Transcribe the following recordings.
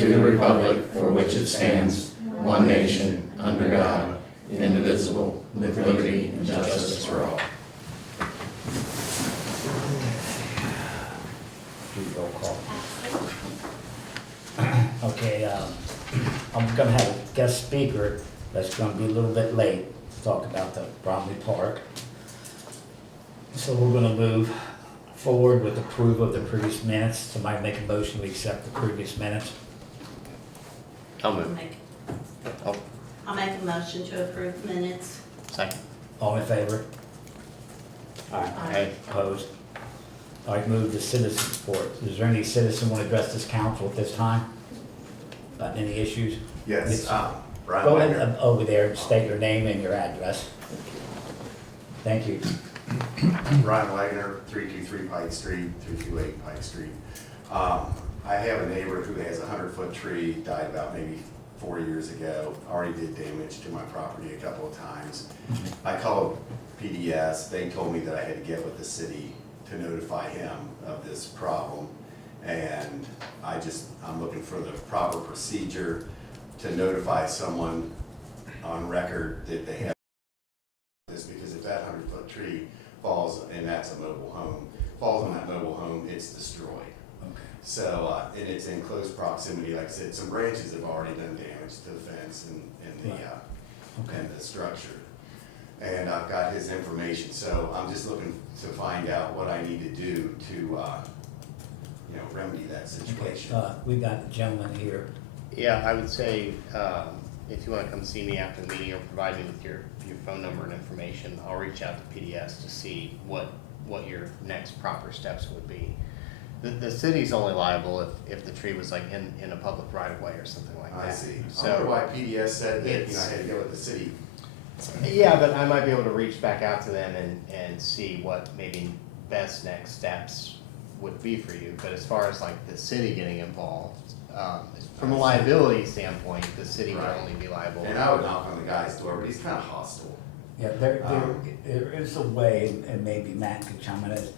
to the republic for which it stands, one nation, under God, indivisible, with liberty and justice for all. Roll call. Okay, I'm gonna have a guest speaker that's gonna be a little bit late to talk about the Bromley Park. So we're gonna move forward with approval of the previous minutes. Somebody make a motion to accept the previous minutes. I'll move. I'll make a motion to approve minutes. Second. All in favor? Aye. Opposed? All right, move to citizens report. Is there any citizen want to address this council at this time? About any issues? Yes, Brian Go Wagner. ahead over there and state your name and your address. Thank you. Brian Wagner, 323 Pike Street, 328 Pike Street. I have a neighbor who has a 100-foot tree, died about maybe 4 years ago. Already did damage to my property a couple of times. I called PDS. They told me that I had to get with the city to notify him of this problem. And I'm looking for the proper procedure to notify someone on record that they have this, because if that 100-foot tree falls, and that's a mobile home, falls on that mobile home, it's destroyed. Okay. So, and it's in close proximity, like I said, some branches have already done damage to the fence and the structure. And I've got his information, so I'm just looking to find out what I need to do to, remedy that situation. We got a gentleman here. Yeah, I would say, if you want to come see me after the meeting or provide me with your phone number and information, I'll reach out to PDS to see what your next proper steps would be. The city's only liable if the tree was like in a public right of way or something like that. I see. So, I wonder why PDS said that, I had to go with the city. yeah, but I might be able to reach back out to them and see what maybe best next steps would be for you. But as far as like the city getting involved, from a liability standpoint, the city would only be liable. And I would knock on the guy's door, but he's kind of hostile. Yeah, there is a way, and maybe Matt could chime in.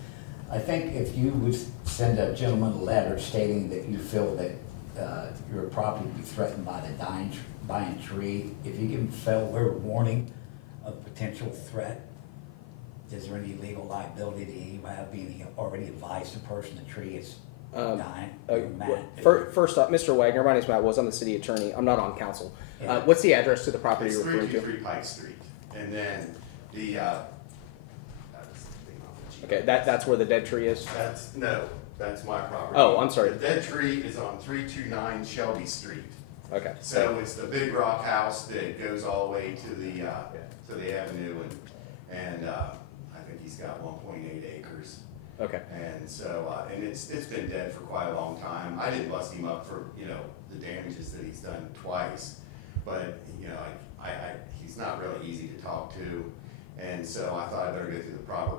I think if you would send a gentleman a letter stating that you feel that your property would be threatened by the dying tree, if you give him fair warning of potential threat, is there any legal liability that he might have being already advised the person the tree is dying? Matt? First up, Mr. Wagner, my name's Matt Woods, I'm the city attorney, I'm not on council. What's the address to the property It's you're referring to? 323 Pike Street. And then the, Okay, that's where the dead tree is? that's my property. Oh, I'm sorry. The dead tree is on 329 Shelby Street. Okay. So it's the big rock house that goes all the way to the avenue, and I think he's got 1.8 acres. Okay. And so, and it's been dead for quite a long time. I didn't bust him up for, the damages that he's done twice, but, he's not really easy to talk to. And so I thought I better go through the proper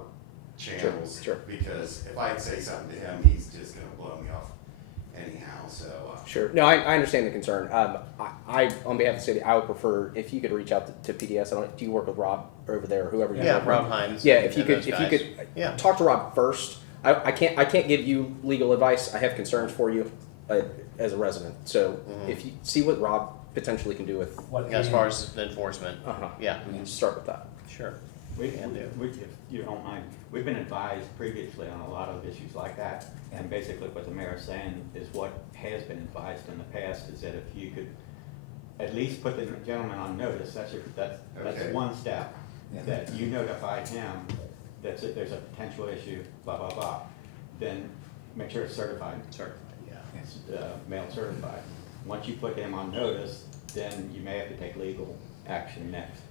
channels. Sure. Because if I say something to him, he's just gonna blow me off anyhow, so. Sure. No, I understand the concern. I, on behalf of the city, I would prefer if you could reach out to PDS. Do you work with Rob over there, or whoever you Yeah, work Rob with? Hines. Yeah, if you and could, those guys. Yeah. talk to Rob first. I can't give you legal advice. I have concerns for you as a resident. So if you see what Rob potentially can do with, As far as enforcement, yeah, we can start with that. sure. If you don't mind, we've been advised previously on a lot of issues like that, and basically what the mayor's saying is what has been advised in the past is that if you could at least put the gentleman on notice, that's Okay. one step, Yeah. that you notify him that there's a potential issue, blah, blah, blah, then make sure it's certified. Certified, yeah. It's mail certified. Once you put him on notice, then you may have to take legal action next.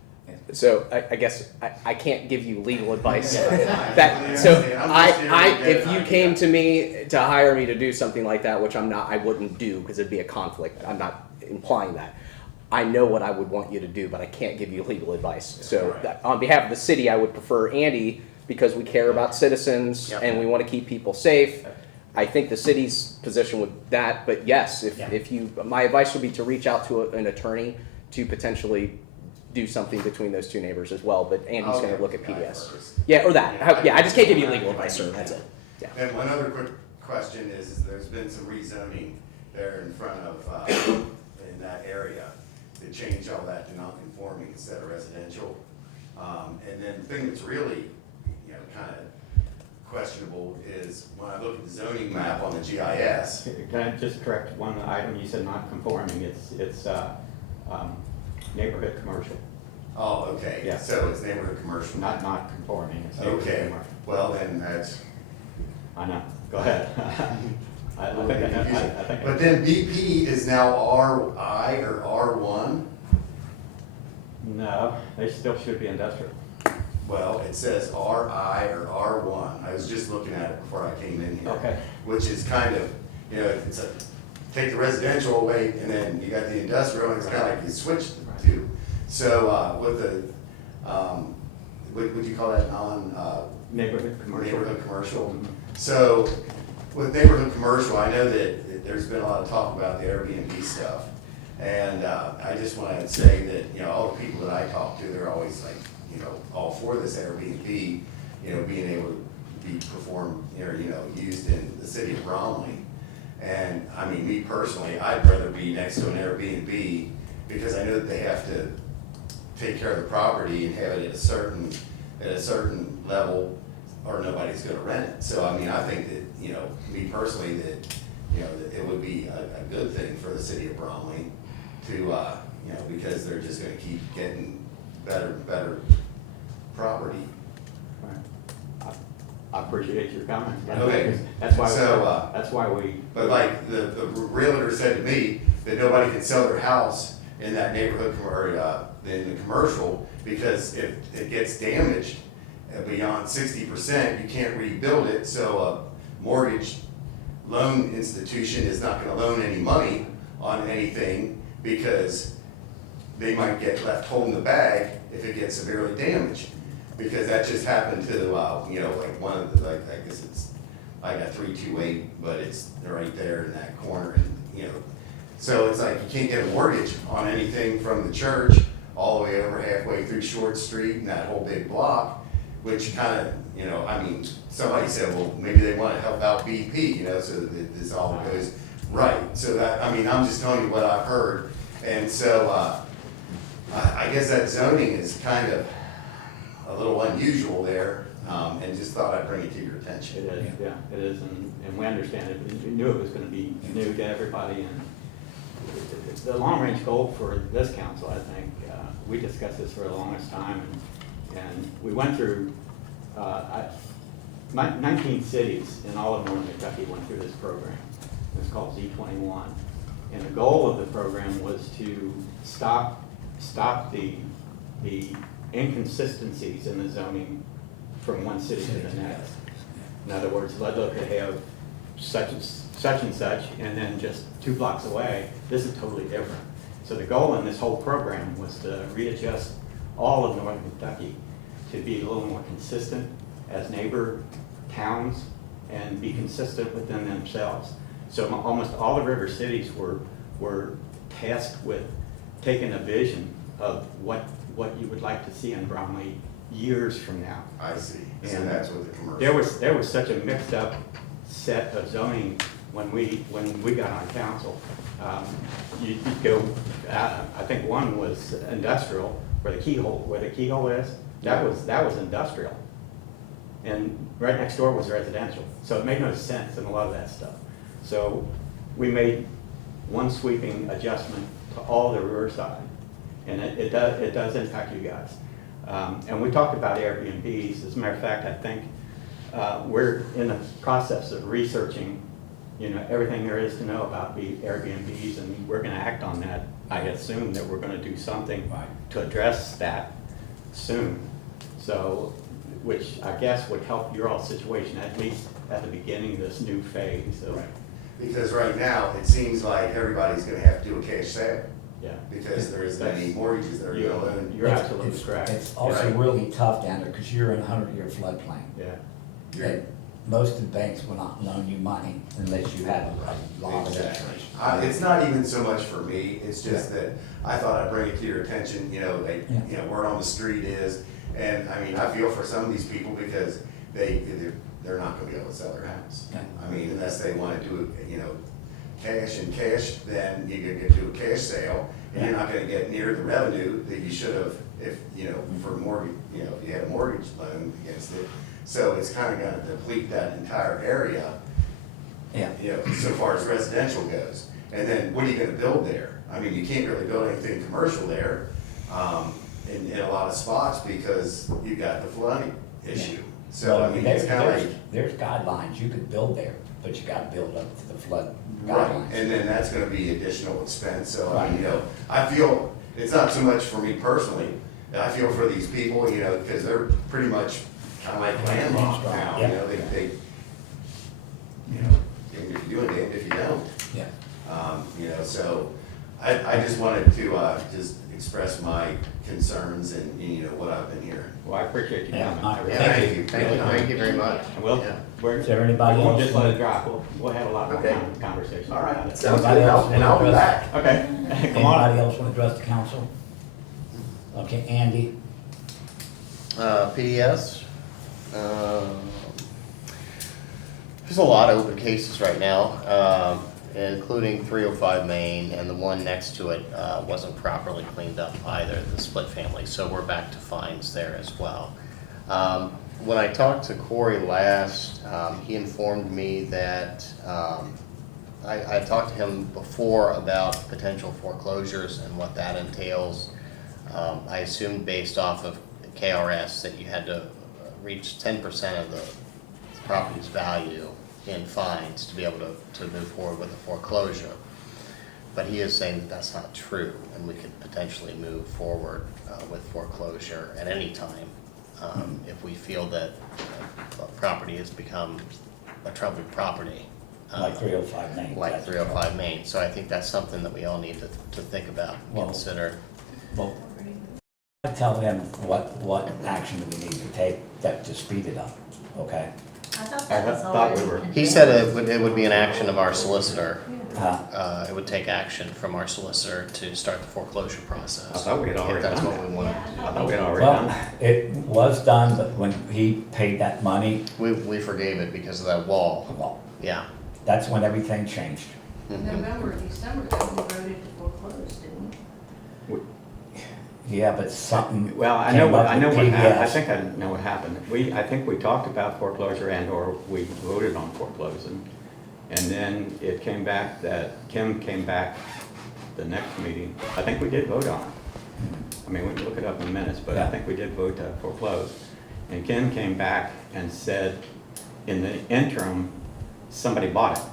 So I guess I can't give you legal advice. Yeah. So I'm just if you came to me to hire me to do something like that, which I wouldn't do because it'd be a conflict. I'm not implying that. I know what I would want you to do, but I can't give you legal advice. So on behalf of the city, I would prefer Andy, because we care about citizens and we want to keep people safe. I think the city's position with that, but yes, my advice would be to reach out to an attorney to potentially do something between those two neighbors as well, but Andy's going to look at PDS. Yeah, or that. Yeah, I just can't give you legal advice, sir. That's it. Yeah. And one other quick question is there's been some rezoning there in front of, in that area, to change all that to non-conforming instead of residential. And then the thing that's really, you know, kind of questionable is when I look at the zoning map on the GIS. Can I just correct one item? You said not conforming, it's neighborhood commercial, Oh, okay, Yeah. so it's neighborhood commercial. not conforming, it's neighborhood Okay, commercial. well then that's. I know, go ahead. I think. But then BP is now RI or R1? No, they still should be industrial. Well, it says RI or R1. I was just looking at it before I came in here. Okay. Which is kind of, you know, it's a, take the residential away and then you got the industrial and it's kind of like you switch the two. So, with the, what would you call that, Neighborhood commercial. neighborhood commercial? Mhm. So, with neighborhood commercial, I know that there's been a lot of talk about the Airbnb stuff. And I just want to say that, you know, all the people that I talk to, they're always like, you know, all for this Airbnb, you know, being able to be performed, or, you know, used in the city of Bromley. And I mean, me personally, I'd rather be next to an Airbnb because I know that they have to take care of the property and have it at a certain level or nobody's gonna rent it. So I mean, I think that, you know, me personally, that, you know, that it would be a good thing for the city of Bromley to, you know, because they're just gonna keep getting better property. Right. I appreciate your comment. Okay. That's why, So, that's why we. But like the realtor said to me that nobody can sell their house in that neighborhood or in the commercial because if it gets damaged beyond 60%, you can't rebuild it. So a mortgage loan institution is not going to loan any money on anything because they might get left holding the bag if it gets severely damaged. Because that just happened to, you know, like one of the, like, I guess it's, I got 328, but it's right there in that corner, and, you know. So it's like, you can't get a mortgage on anything from the church all the way over halfway through Short Street and that whole big block, which kind of, you know, I mean, somebody said, well, maybe they want to help out BP, you know, so that this all goes right. So that, I mean, I'm just telling you what I've heard. And so, I guess that zoning is kind of a little unusual there, and just thought I'd bring it to your attention. It is, yeah, it is, and we understand it. We knew it was gonna be new to everybody, and the long-range goal for this council, I think, we discussed this for the longest time, and we went through, 19 cities in all of Northern Kentucky went through this program. It's called Z21. And the goal of the program was to stop the inconsistencies in the zoning from one city to the next. In other words, Ludlow could have such and such, and then just 2 blocks away, this is totally different. So the goal in this whole program was to readjust all of Northern Kentucky to be a little more consistent as neighbor towns and be consistent within themselves. So almost all the river cities were tasked with taking a vision of what you would like to see in Bromley years from now. I see. So And that's what the commercial. There was such a mixed up set of zoning when we got on council. You go, I think one was industrial, where the keyhole is, that was industrial. And right next door was residential, so it made no sense in a lot of that stuff. So we made one sweeping adjustment to all the riverside, and it does impact you guys. And we talked about Airbnbs. As a matter of fact, I think we're in the process of researching, you know, everything there is to know about the Airbnbs, and we're going to act on that. I assume that we're going to do something to address that soon. So, which I guess would help your all situation, at least at the beginning of this new phase of. Right. Because right now, it seems like everybody's gonna have to do a cash sale, Yeah. because there isn't any mortgages that are You- going. You're absolutely correct. It's also Right. really tough down there because you're in a 100-year floodplain. Yeah. And most of the banks will not loan you money unless you have a lot of Exactly. interest. It's not even so much for me, it's just that I thought I'd bring it to your attention, you know, like, Yeah. you know, word on the street is, and I mean, I feel for some of they're because they're not gonna be able to sell their house. Yeah. I mean, unless they wanna do it, you know, cash in cash, then you could get to a cash sale, and you're not gonna get near the revenue that you should have if, you know, for mortgage, you know, if you had a mortgage loan against it. So it's kinda gonna deplete that entire area, Yeah. you know, so far as residential goes. And then what are you gonna build there? I mean, you can't really build anything commercial there, in a lot of spots because you got the flooding issue. So, I mean, it's kinda like. There's guidelines, you could build there, but you gotta build up to the flood Right, guidelines. and then that's gonna be additional expense, so, I mean, Right. you know, I feel, it's not so much for me personally, I feel for these people, you know, because they're pretty much kinda like landlocked now, you Yeah. know, they, you know, damned if you do it, damned if you don't. Yeah. You know, so, I just wanted to, just express my concerns and, you know, what I've been hearing. Well, I appreciate you Yeah, coming. I- Yeah, Thank you, thank you very much. And we'll, Yeah. we're, Is there anybody we won't else just let want- it drop, we'll have a lot more Okay. conversation All right, about it. sounds Anybody good, else and I'll be wanna back. Okay, come on. Anybody else want to address the council? Okay, Andy? PDS, there's a lot of open cases right now, including 305 Main, and the one next to it wasn't properly cleaned up either, the split family, so we're back to fines there as well. When I talked to Corey last, he informed me that, I talked to him before about potential foreclosures and what that entails. I assumed based off of KRS that you had to reach 10% of the property's value in fines to be able to move forward with a foreclosure. But he is saying that that's not true, and we could potentially move forward with foreclosure at any time if we feel that a property has become a troubled property. Like 305 Main. Like that's 305 Main. So I think that's something that we all need to think about and Well, consider. Well, tell him what action do we need to take to speed it up, okay? I thought I that was thought we already. were- He said it would be an action of our solicitor. Uh, It would take action from our solicitor to start the foreclosure process. I thought we had already If that's done what that. we wanted I to thought we had already Well, done it. it was done, but when he paid that money, do. We forgave it because of that wall. well, Yeah. that's when everything changed. November, December, that we voted to foreclose, didn't we? Yeah, but something Well, I came know what up with happened, I PBS. think I know what happened. I think we talked about foreclosure and or we voted on foreclosing. And then it came back that, Kim came back the next meeting, I think we did vote on it. I mean, we can look it up in the minutes, but I Yeah. think we did vote to foreclose. And Kim came back and said, in the interim, somebody bought it.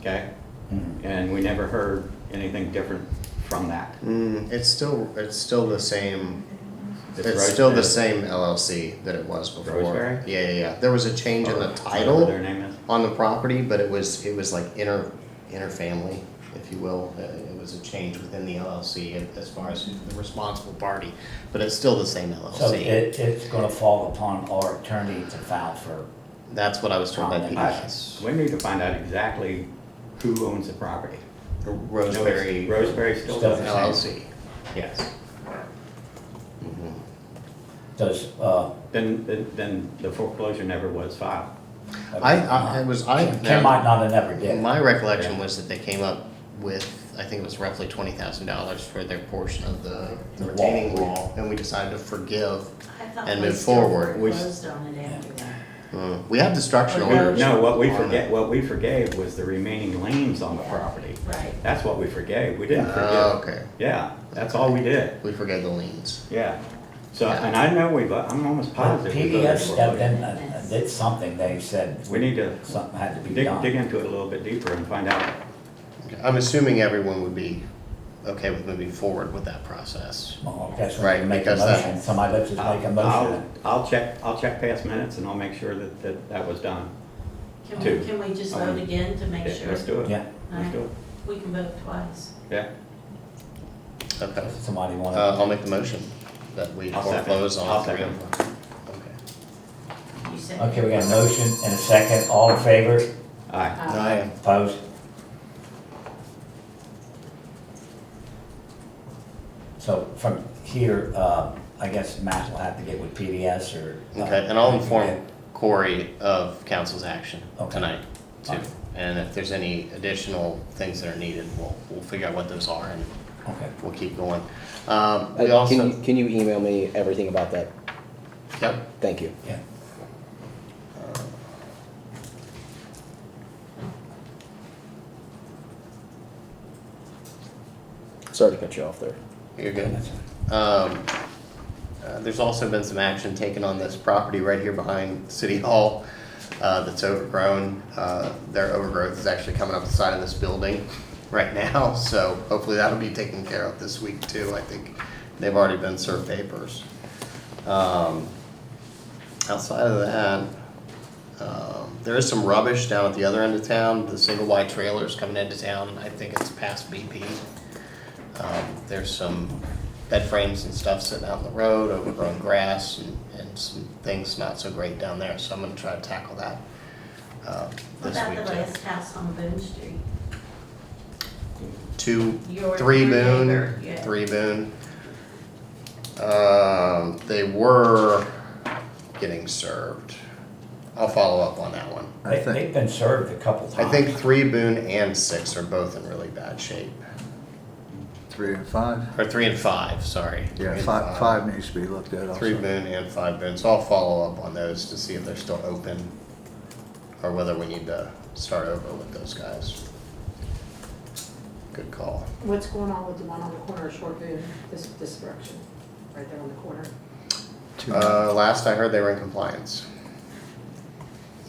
Okay? Mhm. And we never heard anything different from that. It's still the same, It's it's still the Rosemary. same LLC that it was before. Rosemary? Yeah. There was a change in the Or whatever title their name is. on the property, but it was like interfamily, if you will. It was a change within the LLC as far as the responsible party, but it's still the same So LLC. it's gonna fall upon our attorney to file for, That's what I was told by Comment. PDS. We need to find out exactly who owns the property. Rosemary Rosemary still Still does it. LLC, yes. does, Then the foreclosure never was filed. Kim might not have never did. My recollection was that they came up with, I think it was roughly $20,000 for their portion of the retaining wall, and we decided to forgive. I thought and we move still forward. foreclosed on it after that. We have destruction orders. No, what we on forgave was the remaining liens on the property. Right. That's what we forgave. We didn't it. forgive. Okay, Yeah, that's all we did. we forgave the liens. Yeah. So, Yeah. and I know I'm almost But positive. we voted PBS for stepped it. in, did something, they said. We need to Something had to be dig done. into it a little bit deeper and find out. I'm assuming everyone would be okay with moving forward with that process. Well, I guess we Right, can make a because that- motion, somebody let's just make a motion. I'll check past minutes and I'll make sure that was done. Can we just vote again to make Yeah, sure? let's do it. Yeah, Let's do it. We can vote twice. Yeah. Okay, somebody wanna. I'll make the motion that we I'll second. foreclose on. I'll second. Okay. You said. Okay, we got a motion and a second, all in favor, Aye. Aye. opposed? So from here, I guess Matt will have to get with PDS or. Okay, and I'll inform Corey of council's action Okay. tonight. too. And if there's any additional things that are needed, we'll figure out what those are and Okay. we'll keep going. We also, Can you email me everything about that? yep. Thank you. Yeah. Sorry to cut you off there. You're good. That's fine. There's also been some action taken on this property right here behind City Hall that's overgrown. Their overgrowth is actually coming up the side of this building right now, so hopefully that'll be taken care of this week too. I think they've already been served papers. Outside of that, there is some rubbish down at the other end of town. The single wide trailers coming into town, I think it's past BP. There's some bed frames and stuff sitting out in the road, overgrown grass, and some things not so great down there. So I'm gonna try to tackle that What this about week the too. last house on Boone Street? Three Your Boone, neighbor, yeah. 3 Boone. They were getting served. I'll follow up on that one. They've been served a couple I times. think 3 Boone and 6 are both in really bad shape. 3 and 5? Or 3 and 5, sorry. 3 Yeah, and 5 needs to be looked at also. 3 Boone and 5 Boone, so I'll follow up on those to see if they're still open or whether we need to start over with those guys. Good call. What's going on with the one on the corner of Short Boone, this direction, right there on the corner? Last I heard they were in compliance.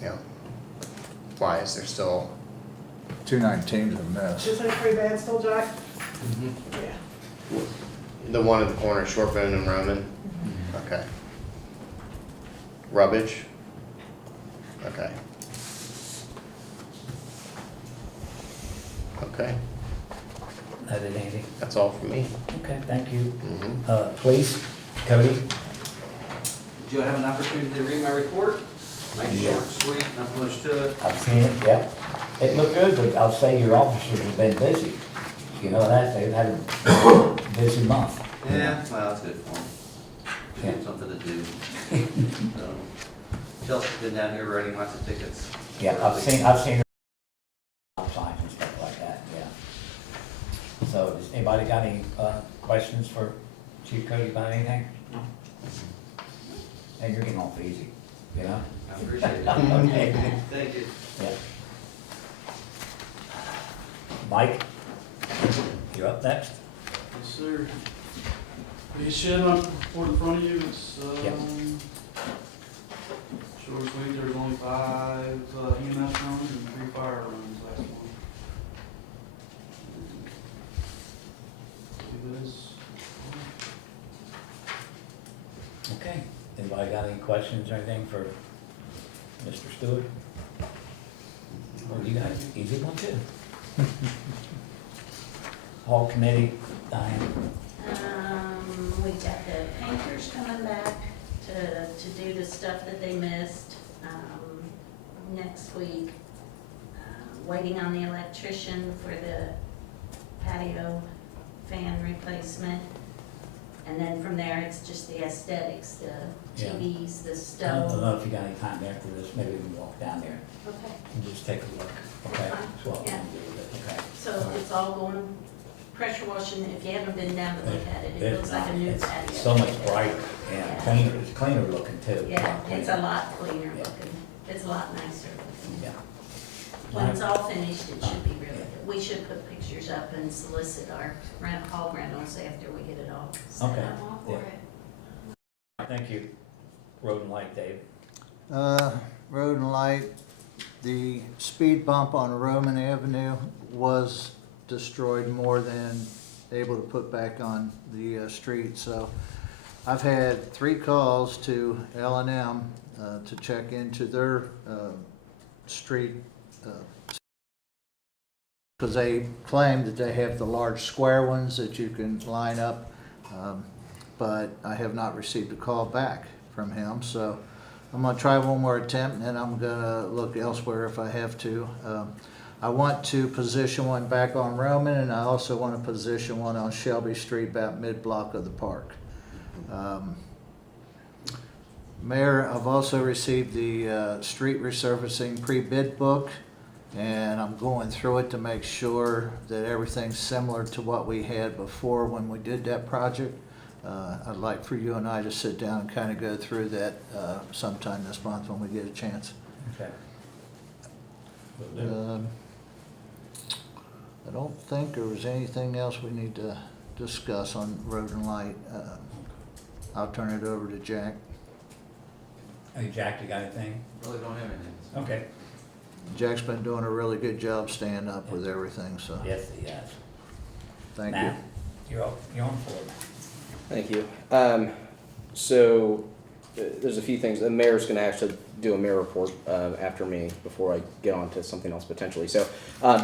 Yeah. Why, is there still? 219's a mess. Is it pretty bad still, Jack? Yeah. The one at the corner of Short Boone and Roman? Okay. Rubbish? Okay. Okay, That it, Andy? that's all for me. Okay, thank you. Mhm. Please, Cody? Did you have an opportunity to read my report? Nice, Yeah. short, sweet, not much to it. I've seen it, yeah. It looked good, but I'll say your officers have been busy. You know that, they've had a busy month. Yeah, well, that's good for them. Yeah. Give them something to do. So, Chelsea's been down here writing lots of tickets. Yeah, I've seen her signs and stuff like that, yeah. So, does anybody got any, questions for Chief Cody about anything? No. And you're getting off easy, you know? I appreciate it. Okay. Thank you. Yeah. Mike, you're up next. Yes, sir. You should have report in front of you. It's, Yep. short and sweet. There's only 5 EMS runs and 3 fire runs last month. See this? Okay. Anybody got any questions or anything for Mr. Stewart? Or you guys, easy one too. Hall committee, Diane. We got the painters coming back to do the stuff that they missed, next week. Waiting on the electrician for the patio fan replacement. And then from there, it's just the aesthetics, the Yeah. TVs, the I don't stove. know if you got any time after this, maybe we can walk down there Okay, and just take a look. Okay, that's what Yeah. we'll do, okay. so it's all going, pressure washing, if you haven't been down to look at it, it It's looks like a not- new it's patio. so much brighter, yeah, Yeah. cleaner, it's cleaner looking too. Yeah, lot it's cleaner. a lot cleaner Yeah. looking, it's a lot nicer looking. Yeah. When it's all finished, it should be really good. We should put pictures up and solicit our hall rentals after we get it all set Okay, up. yeah. Thank you. Road and light, Dave. Road and light, the speed bump on Roman Avenue was destroyed more than able to put back on the street. So I've had 3 calls to L&M to check into their street because they claim that they have the large square ones that you can line up, but I have not received a call back from him. So I'm going to try one more attempt, and then I'm going to look elsewhere if I have to. I want to position one back on Roman, and I also want to position one on Shelby Street, about mid-block of the park. Mayor, I've also received the street resurfacing pre-bid book. and I'm going through it to make sure that everything's similar to what we had before when we did that project. I'd like for you and I to sit down and kind of go through that sometime this month when we get a chance. Okay. I don't think there was anything else we need to discuss on road and light. I'll turn it over to Jack. Hey, Jack, you got anything? Really don't have anything. Okay. Jack's been doing a really good job staying up with everything, so Yes, he has. thank you. Matt, you're on for it. Thank you. So there's a few things. The mayor's going to actually do a mayor report after me before I get on to something else potentially. So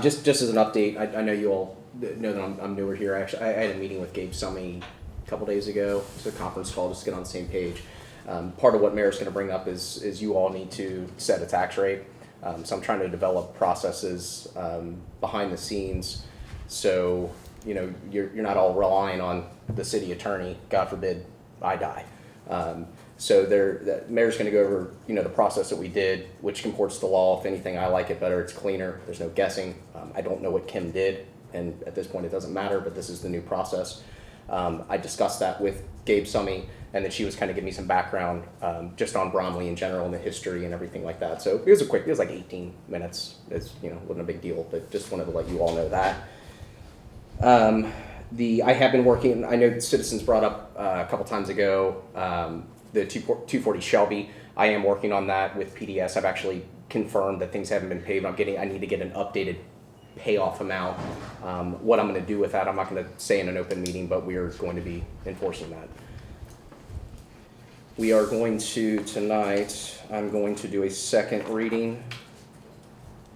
just as an update, I know you all know that I'm newer here. Actually, I had a meeting with Gabe Summy a couple days ago. It's a conference call just to get on the same page. Part of what mayor's going to bring up is you all need to set a tax rate. So I'm trying to develop processes behind the scenes, so you're not all relying on the city attorney. God forbid I die. So the mayor's going to go over the process that we did, which comports the law. If anything, I like it better. It's cleaner. There's no guessing. I don't know what Kim did, and at this point it doesn't matter. But this is the new process. I discussed that with Gabe Summy, and then she was kind of giving me some background just on Bromley in general and the history and everything like that. So it was like 18 minutes. It's wasn't a big deal, but just wanted to let you all know that. I have been working. I know citizens brought up a couple times ago the 240 Shelby. I am working on that with PDS. I've actually confirmed that things haven't been paid. I need to get an updated payoff amount. What I'm going to do with that, I'm not going to say in an open meeting, but we are going to be enforcing that. We are going to, tonight, I'm going to do a second reading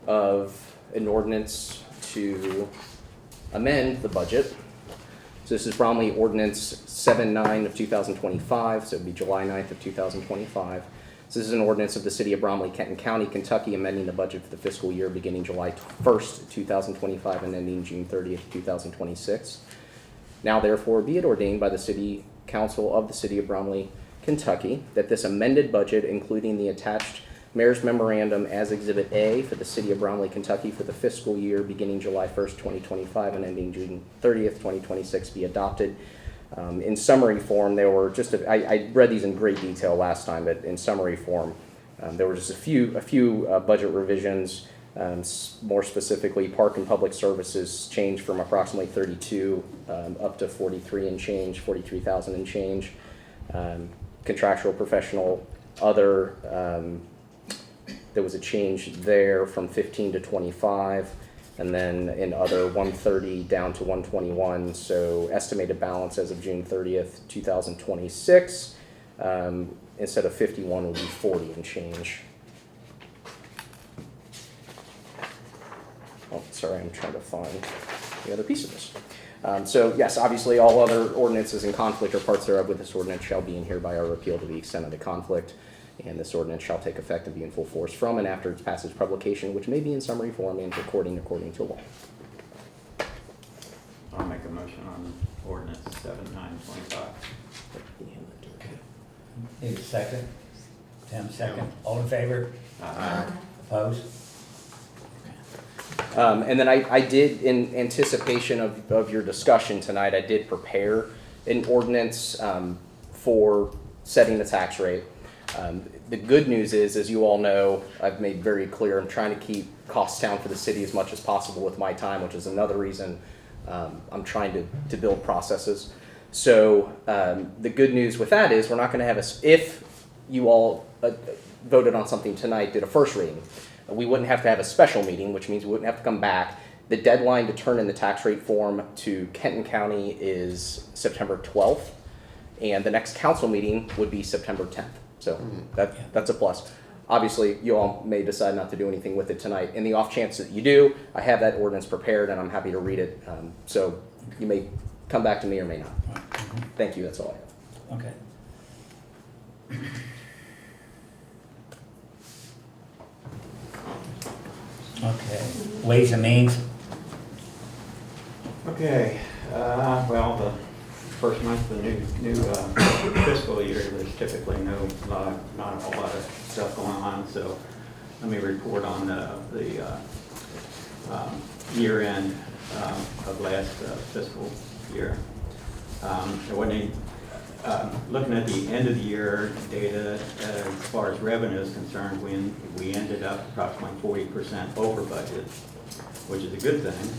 of an ordinance to amend the budget. So this is Bromley Ordinance 7-9 of 2025, so it would be July 9th of 2025. So this is an ordinance of the City of Bromley, Kenton County, Kentucky, amending the budget for the fiscal year beginning July 1st, 2025 and ending June 30th, 2026. Now therefore be it ordained by the City Council of the City of Bromley, Kentucky, that this amended budget, including the attached Mayor's Memorandum as Exhibit A for the City of Bromley, Kentucky for the fiscal year beginning July 1st, 2025 and ending June 30th, 2026 be adopted. In summary form, there were just, I read these in great detail last time, but in summary form, there were just a few budget revisions. More specifically, Park and Public Services changed from approximately 32 up to 43 and change, 43,000 and change. Contractual, professional, other, there was a change there from 15 to 25, and then in other 130 down to 121. So estimated balance as of June 30th, 2026, instead of 51 would be 40 and change. Oh, sorry, I'm trying to find the other piece of this. So yes, obviously all other ordinances in conflict or parts thereof with this ordinance shall be and hereby are repealed to the extent of the conflict. And this ordinance shall take effect and be in full force from and after its passage publication, which may be in summary form and recording according to law. I'll make a motion on ordinance 7/9/25. Need a second? Tim, second. All in favor? Opposed? And then I did, in anticipation of your discussion tonight, I did prepare an ordinance for setting the tax rate. The good news is, as you all know, I've made very clear, I'm trying to keep costs down for the city as much as possible with my time, which is another reason I'm trying to build processes. So the good news with that is we're not going to have if you all voted on something tonight, did a first reading, we wouldn't have to have a special meeting, which means we wouldn't have to come back. The deadline to turn in the tax rate form to Kenton County is September 12th, and the next council meeting would be September 10th. So that's a plus. Obviously, you all may decide not to do anything with it tonight. In the off chance that you do, I have that ordinance prepared, and I'm happy to read it. So you may come back to me or may not. Thank you, that's all I have. Okay. Okay, Ways and Means. Okay, well, the first month of the new fiscal year, there's typically not a whole lot of stuff going on, so let me report on the year end of last fiscal year. Looking at the end of the year data, as far as revenue is concerned, we ended up approximately 40% over budget, which is a good thing.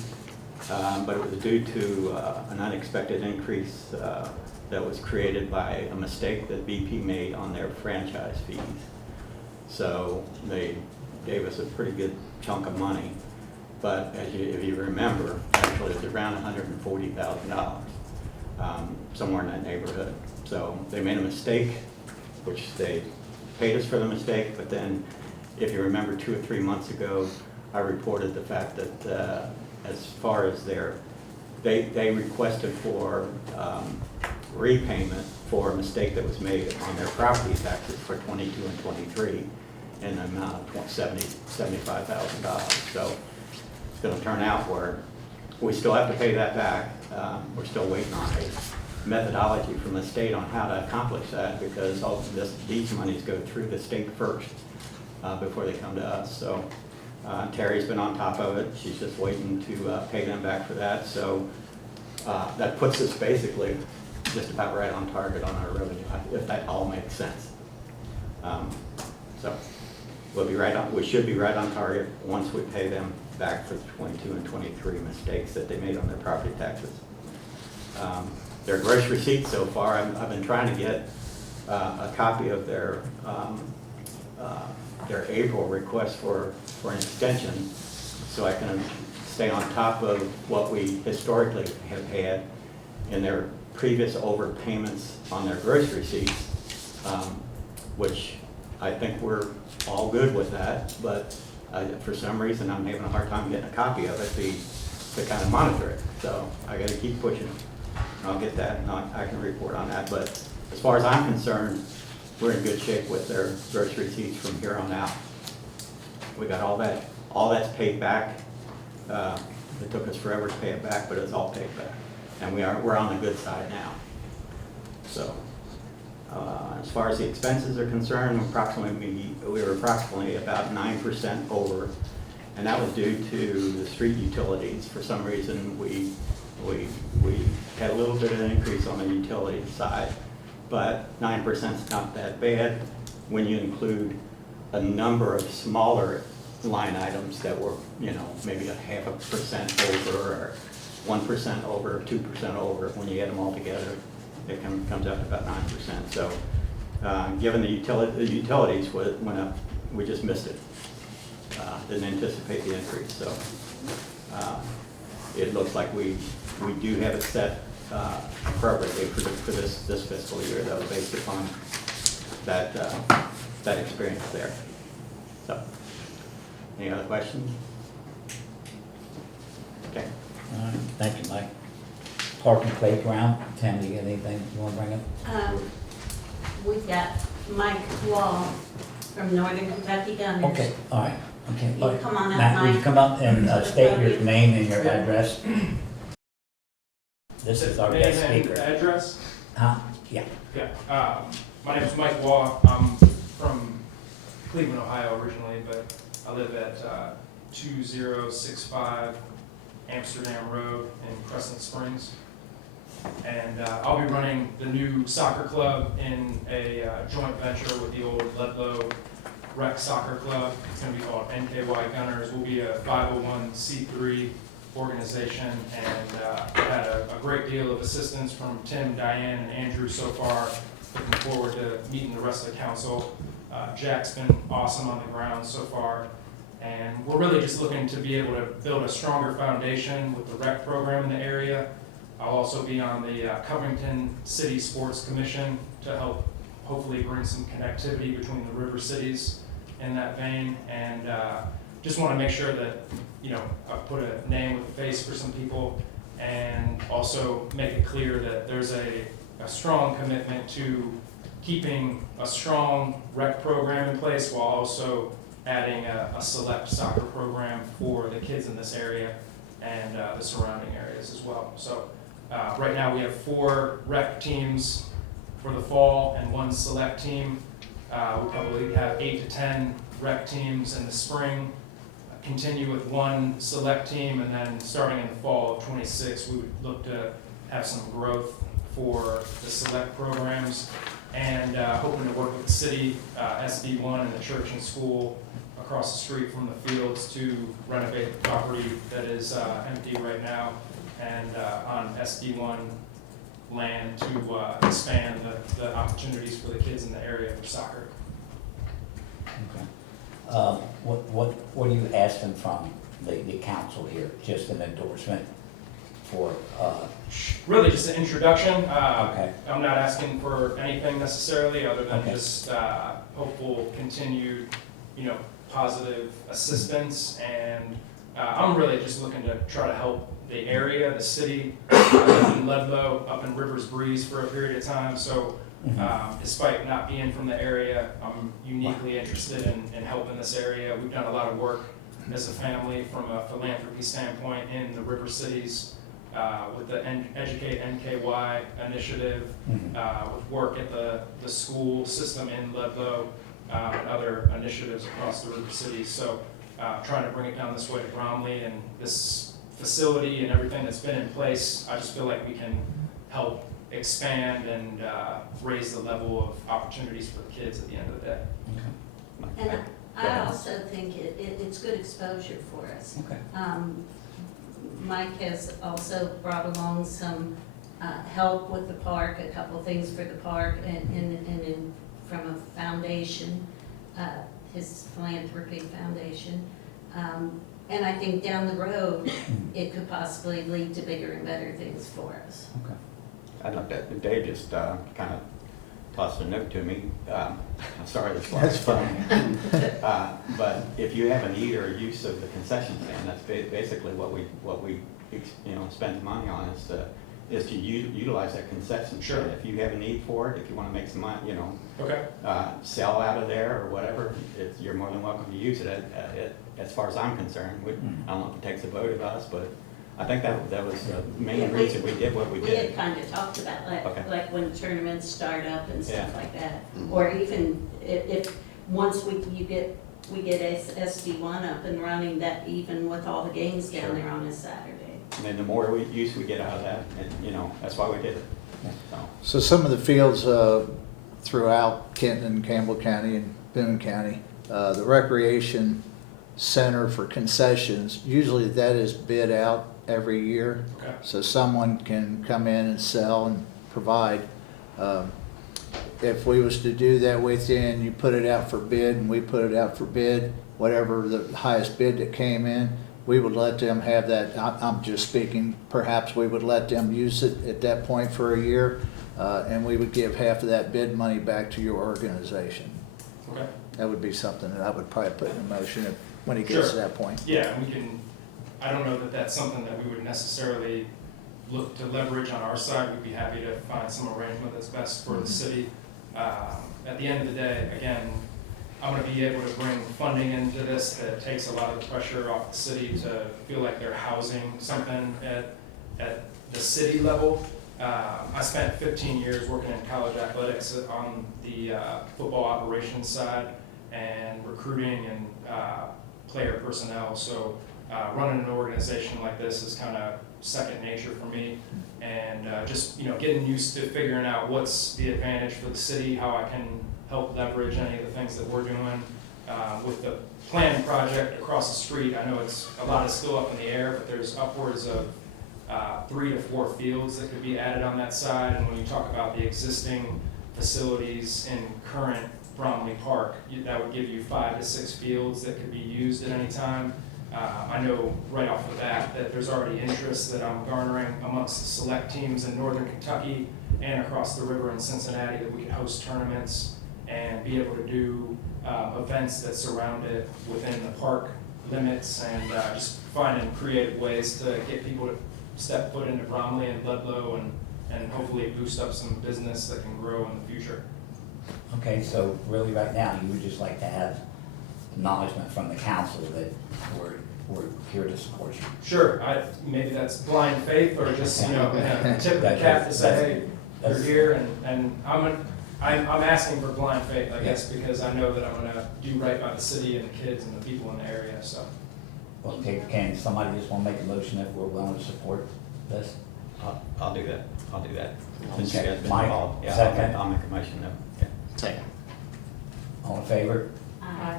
But it was due to an unexpected increase that was created by a mistake that BP made on their franchise fees. So they gave us a pretty good chunk of money. But if you remember, actually it was around $140,000, somewhere in that neighborhood. So they made a mistake, which they paid us for the mistake, but then if you remember 2 or 3 months ago, I reported the fact that as far as they requested for repayment for a mistake that was made on their property taxes for 22 and 23 in the amount of $75,000. So it's going to turn out where we still have to pay that back. We're still waiting on a methodology from the state on how to accomplish that, because these monies go through the state first before they come to us. So Terry's been on top of it. She's just waiting to pay them back for that. So that puts us basically just about right on target on our revenue, if that all makes sense. So we should be right on target once we pay them back for the 22 and 23 mistakes that they made on their property taxes. Their gross receipts so far, I've been trying to get a copy of their April request for an extension, so I can stay on top of what we historically have had in their previous overpayments on their gross receipts, which I think we're all good with that, but for some reason I'm having a hard time getting a copy of it to kind of monitor it. So I got to keep pushing. I'll get that, and I can report on that. But as far as I'm concerned, we're in good shape with their gross receipts from here on out. We got all that's paid back. It took us forever to pay it back, but it's all paid back, and we're on the good side now. So as far as the expenses are concerned, we were approximately about 9% over, and that was due to the street utilities. For some reason, we had a little bit of an increase on the utility side, but 9% is not that bad when you include a number of smaller line items that were, maybe 0.5% over, or 1% over, or 2% over. When you add them all together, it comes out to about 9%. So given the utilities went up, we just missed it. Didn't anticipate the increase. So it looks like we do have it set appropriately for this fiscal year, though, based upon that experience there. So, any other questions? Okay. All right, thank you, Mike. Park and playground, Tammy, you got anything you want to bring up? We've got Mike Wall from Northern Kentucky Gunners. Okay, all right, okay. You come on up, Matt, will you Mike. come up and state your name and your address? This is our guest Name and speaker. address? Huh? Yeah. Yeah. My name is Mike Waugh. I'm from Cleveland, Ohio originally, but I live at 2065 Amsterdam Road in Crescent Springs. And I'll be running the new soccer club in a joint venture with the old Ludlow Rec Soccer Club. It's going to be called NKY Gunners. We'll be a 501c3 organization, and I've had a great deal of assistance from Tim, Diane, and Andrew so far. Looking forward to meeting the rest of the council. Jack's been awesome on the ground so far, and we're really just looking to be able to build a stronger foundation with the rec program in the area. I'll also be on the Covington City Sports Commission to help hopefully bring some connectivity between the river cities in that vein, and just want to make sure that I put a name with a face for some people, and also make it clear that there's a strong commitment to keeping a strong rec program in place while also adding a select soccer program for the kids in this area and the surrounding areas as well. So right now we have 4 rec teams for the fall and 1 select team. We'll probably have 8 to 10 rec teams in the spring. continue with one select team, and then starting in the fall of '26, we would look to have some growth for the select programs, and hoping to work with the city, SB1 and the church and school across the street from the fields to renovate the property that is empty right now, and on SB1 land to expand the opportunities for the kids in the area for soccer. Okay. What are you asking from the council here? Just an endorsement for, Really just an introduction. Okay. I'm not asking for anything necessarily, other than Okay. just hopeful continued, positive assistance. And I'm really just looking to try to help the area, the city. I lived in Ledlow, up in Rivers Breeze for a period of time, so despite not being from the area, I'm uniquely interested in helping this area. We've done a lot of work as a family from a philanthropy standpoint in the river cities, with the Educate NKY initiative, with work at the school system in Ledlow, and other initiatives across the river cities. So trying to bring it down this way to Bromley, and this facility and everything that's been in place, I just feel like we can help expand and raise the level of opportunities for the kids at the end of the day. And I also think it's good exposure for us. okay. Mike has also brought along some help with the park, a couple of things for the park, and from a foundation, his philanthropy foundation. And I think down the road, it could possibly lead to bigger and better things for us. Okay. I'd like that, Dave just kind of tossed a note to me. I'm sorry this was. That's fine. But if you have a need or use of the concession stand, that's basically what we spend money on is to utilize that concession Sure. stand. If you have a need for it, if you want to make some money, Okay. sell out of there or whatever, you're more than welcome to use it. As far as I'm concerned, I don't know if it takes a vote of us, but I think that was the main reason we did what we We did. had kind of talked about Okay. like when tournaments start up and stuff Yeah. like that. Or even if once we get SD1 up and running, that even with all the games down Sure. there on a Saturday. And then the more use we get out of that, that's why we did it. So, So some of the fields throughout Kenton and Campbell County and Boone County, the recreation center for concessions, usually that is bid out every year. Okay. So someone can come in and sell and provide. If we was to do that with you and you put it out for bid and we put it out for bid, whatever the highest bid that came in, we would let them have that. I'm just speaking, perhaps we would let them use it at that point for a year, and we would give half of that bid money back to your organization. Okay. That would be something that I would probably put in motion when it gets to Sure. that point. Yeah, I don't know that that's something that we would necessarily look to leverage on our side. We'd be happy to find some arrangement that's best for the city. At the end of the day, again, I'm gonna be able to bring funding into this that takes a lot of the pressure off the city to feel like they're housing something at the city level. I spent 15 years working in college athletics on the football operations side and recruiting and player personnel. So running an organization like this is kind of second nature for me. And just getting used to figuring out what's the advantage for the city, how I can help leverage any of the things that we're doing. With the planned project across the street, I know a lot is still up in the air, but there's upwards of 3 to 4 fields that could be added on that side. And when you talk about the existing facilities in current Bromley Park, that would give you 5 to 6 fields that could be used at any time. I know right off the bat that there's already interest that I'm garnering amongst the select teams in northern Kentucky and across the river in Cincinnati, that we can host tournaments and be able to do events that surround it within the park limits, and just finding creative ways to get people to step foot into Bromley and Ludlow and hopefully boost up some business that can grow in the future. Okay, so really right now, you would just like to have acknowledgement from the council that we're here to support you. Sure, maybe that's blind faith or just, tip of the cap to say, hey, you're here, and I'm asking for blind faith, I guess, because I know that I'm gonna do right by the city and the kids and the people in the area, so. Well, can somebody just wanna make a motion if we're willing to support this? I'll do that, I'll do that. Since you Okay. guys been Mike, involved. Yeah, second. I'll make a motion though, yeah. Second. All in favor? Aye.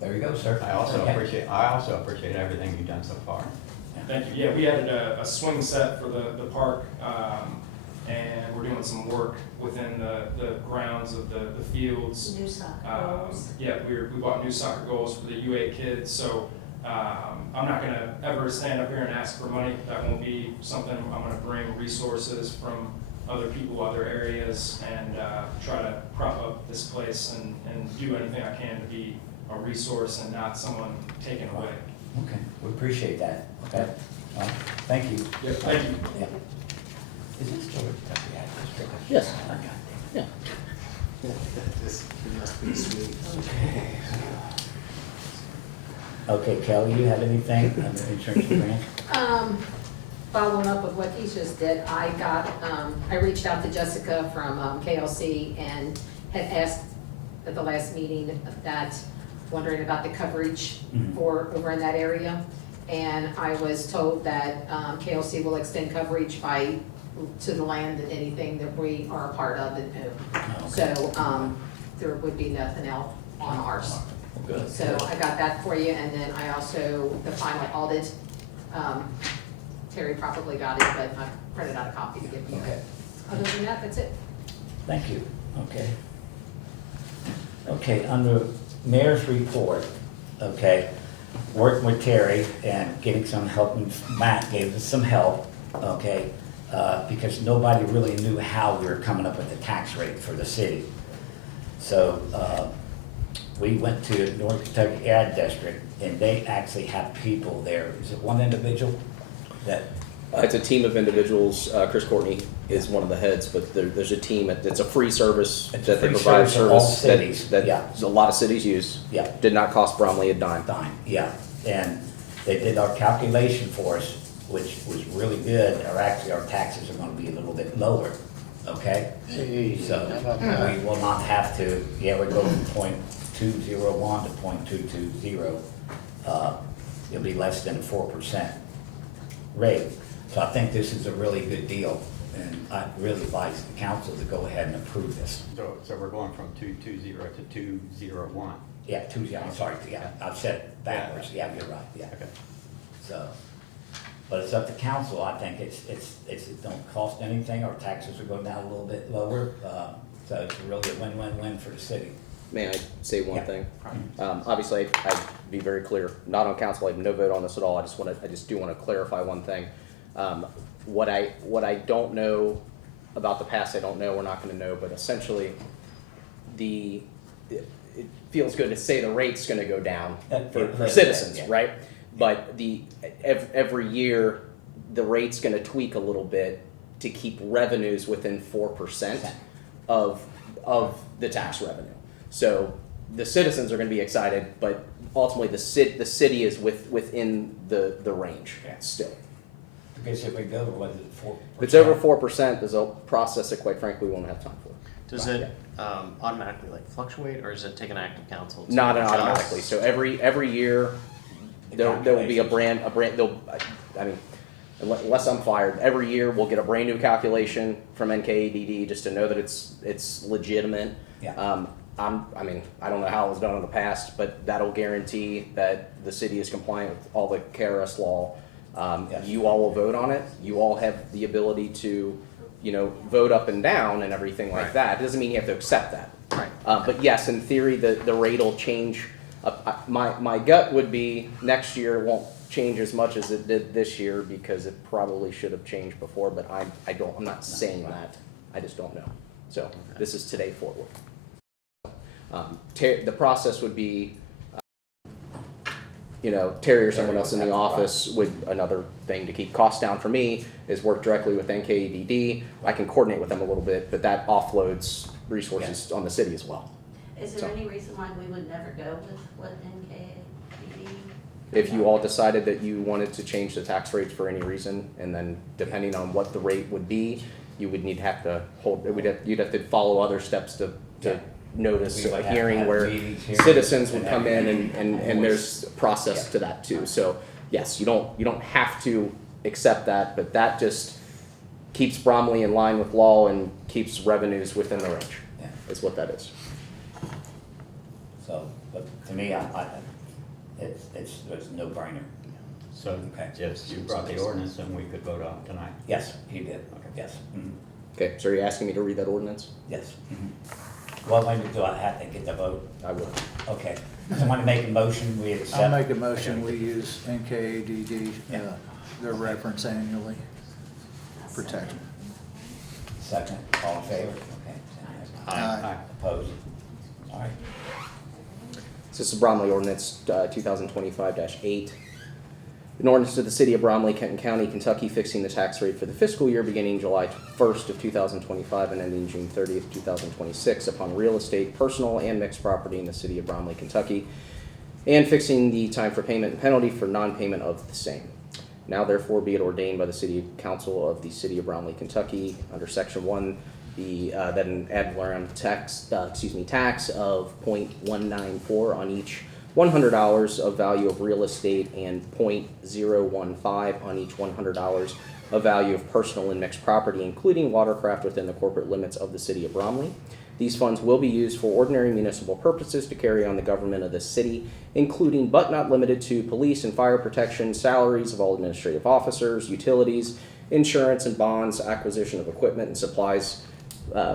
There you go, sir. I also Okay. appreciate everything you've done so far. Thank you. Yeah, we added a swing set for the park, and we're doing some work within the grounds of the fields. New soccer goals. Yeah, we bought new soccer goals for the U8 kids, so I'm not gonna ever stand up here and ask for money. That won't be something. I'm gonna bring resources from other people, other areas, and try to prop up this place and do anything I can to be a resource and not someone taken away. Okay, we appreciate that, okay? Thank you. Yeah, thank you. Yeah. Is this still the address? Yes. I got it. Yeah. This must be sweet. Okay, Kelly, you have anything on the insurance grant? Following up with what he just did, I reached out to Jessica from KLC and had asked at the last meeting that, wondering about the coverage Mhm. for over in that area. And I was told that KLC will extend coverage to the land and anything that we are a part of and own. Okay. So there would be nothing else on ours. Good. So I got that for you, and then I also, the final audit, Terry probably got it, but I printed out a copy to give you. Okay, Other than that, that's it. thank you, okay. Okay, under mayor's report, okay, working with Terry and getting some help, and Matt gave us some help, okay, because nobody really knew how we were coming up with the tax rate for the city. So, we went to North Kentucky Ag District, and they actually have people there. Is it one individual that, It's a team of individuals. Chris Courtney is one of the heads, but there's a team. It's a free service It's a that they free provide service for all service cities, that yeah. a lot of cities use. Yeah. Did not cost Bromley a dime. yeah, and they did our calculation for us, which was really good, or actually our taxes are gonna be a little bit lower, okay? Hey, So, how about that? we will not have to, yeah, we go from 0.201 to 0.220. It'll be less than a 4% rate. So I think this is a really good deal, and I really advise the council to go ahead and approve this. So we're going from 220 to 201. Yeah, I'm sorry, yeah, I've said it backwards, yeah, you're right, yeah. Okay. So, but it's up to council, I think it don't cost anything, our taxes are going down a little bit lower, so it's really a win-win-win for the city. May I say one Yeah. thing? Obviously, I'd be very clear, not on council, I have no vote on this at all, I just do want to clarify one thing. What I don't know about the past, I don't know, we're not going to know, but essentially, it feels good to say the rate's going to go down for citizens, yeah. right? But every year, the rate's going to tweak a little bit to keep revenues within 4% of the tax revenue. So the citizens are going to be excited, but ultimately the city is within the range Yeah. still. I guess if we go, was it 4%? If it's over 4%, there's a process that quite frankly we won't have time for. Does it automatically like fluctuate, or is it take an act of council? to Not adjust? automatically. So every year there will be a brand. I mean, unless I'm fired, every year we'll get a brand new calculation from NKADD just to know that it's legitimate. Yeah. I don't know how it was done in the past, but that'll guarantee that the city is compliant with all the KRS law. Yes. You all will vote on it. You all have the ability to, vote up and down and everything like Right. that. It doesn't mean you have to accept that. Right. But yes, in theory, the rate will change. My gut would be next year it won't change as much as it did this year because it probably should have changed before. But I'm not saying that. I just don't know. So this is today forward. The process would be, Terry or someone else in the office would, another thing to keep costs down for me is work directly with NKADD. I can coordinate with them a little bit, but that offloads resources on the city as well. Is there any reason why we would never go with what NKADD? If you all decided that you wanted to change the tax rates for any reason, and then depending on what the rate would be, you would you'd have to follow other steps to notice We a would have hearing to have where meetings here citizens would and come in everything. and there's a process to that too. So yes, you don't have to accept that, but that just keeps Bromley in line with law and keeps revenues within the range, Yeah. is what that is. So, but to me, it's a no-brainer. So, Okay. yes, you brought the ordinance and we could vote on it tonight. Yes, he did, yes, Okay, so are you asking me to read that ordinance? yes. Well, when do I have to get the vote? I will. Okay, someone to make a motion, we accept. I'll make a motion, we use NKADD, Yeah. their reference annually for tax. Second, all in favor? Okay. Aye. Opposed? All right. So this is Bromley ordinance 2025-8. An ordinance to the city of Bromley, Kenton County, Kentucky, fixing the tax rate for the fiscal year beginning July 1st of 2025 and ending June 30th, 2026 upon real estate, personal and mixed property in the city of Bromley, Kentucky, and fixing the time for payment and penalty for non-payment of the same. Now therefore be it ordained by the City Council of the City of Bromley, Kentucky, under Section 1, that an ad valorem tax of 0.194 on each $100 of value of real estate and 0.015 on each $100 of value of personal and mixed property, including watercraft within the corporate limits of the City of Bromley. These funds will be used for ordinary municipal purposes to carry on the government of the city, including but not limited to police and fire protection, salaries of all administrative officers, utilities, insurance and bonds, acquisition of equipment and supplies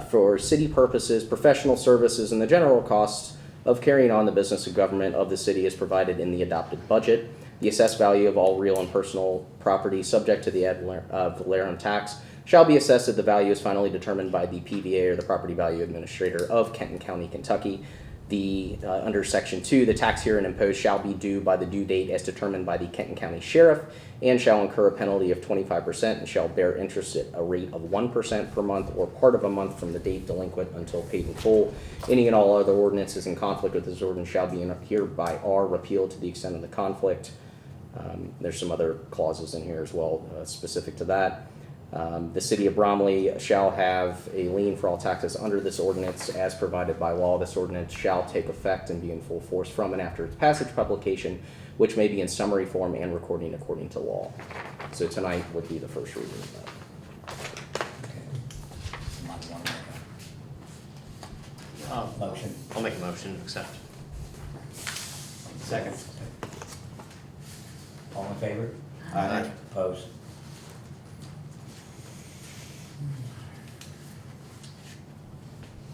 for city purposes, professional services, and the general costs of carrying on the business of government of the city is provided in the adopted budget. The assessed value of all real and personal property subject to the ad valorem tax shall be assessed if the value is finally determined by the PVA or the Property Value Administrator of Kenton County, Kentucky. Under Section 2, the tax herein imposed shall be due by the due date as determined by the Kenton County Sheriff and shall incur a penalty of 25% and shall bear interest at a rate of 1% per month or part of a month from the date delinquent until paid in full. Any and all other ordinances in conflict with this ordinance shall be hereby are repealed to the extent of the conflict. There's some other clauses in here as well specific to that. The City of Bromley shall have a lien for all taxes under this ordinance as provided by law. This ordinance shall take effect and be in full force from and after its passage publication, which may be in summary form and recording according to law. So tonight would be the first reading of that. Okay. Somebody want to make a motion? I'll make a motion to accept. Second. All in favor? Aye. Opposed?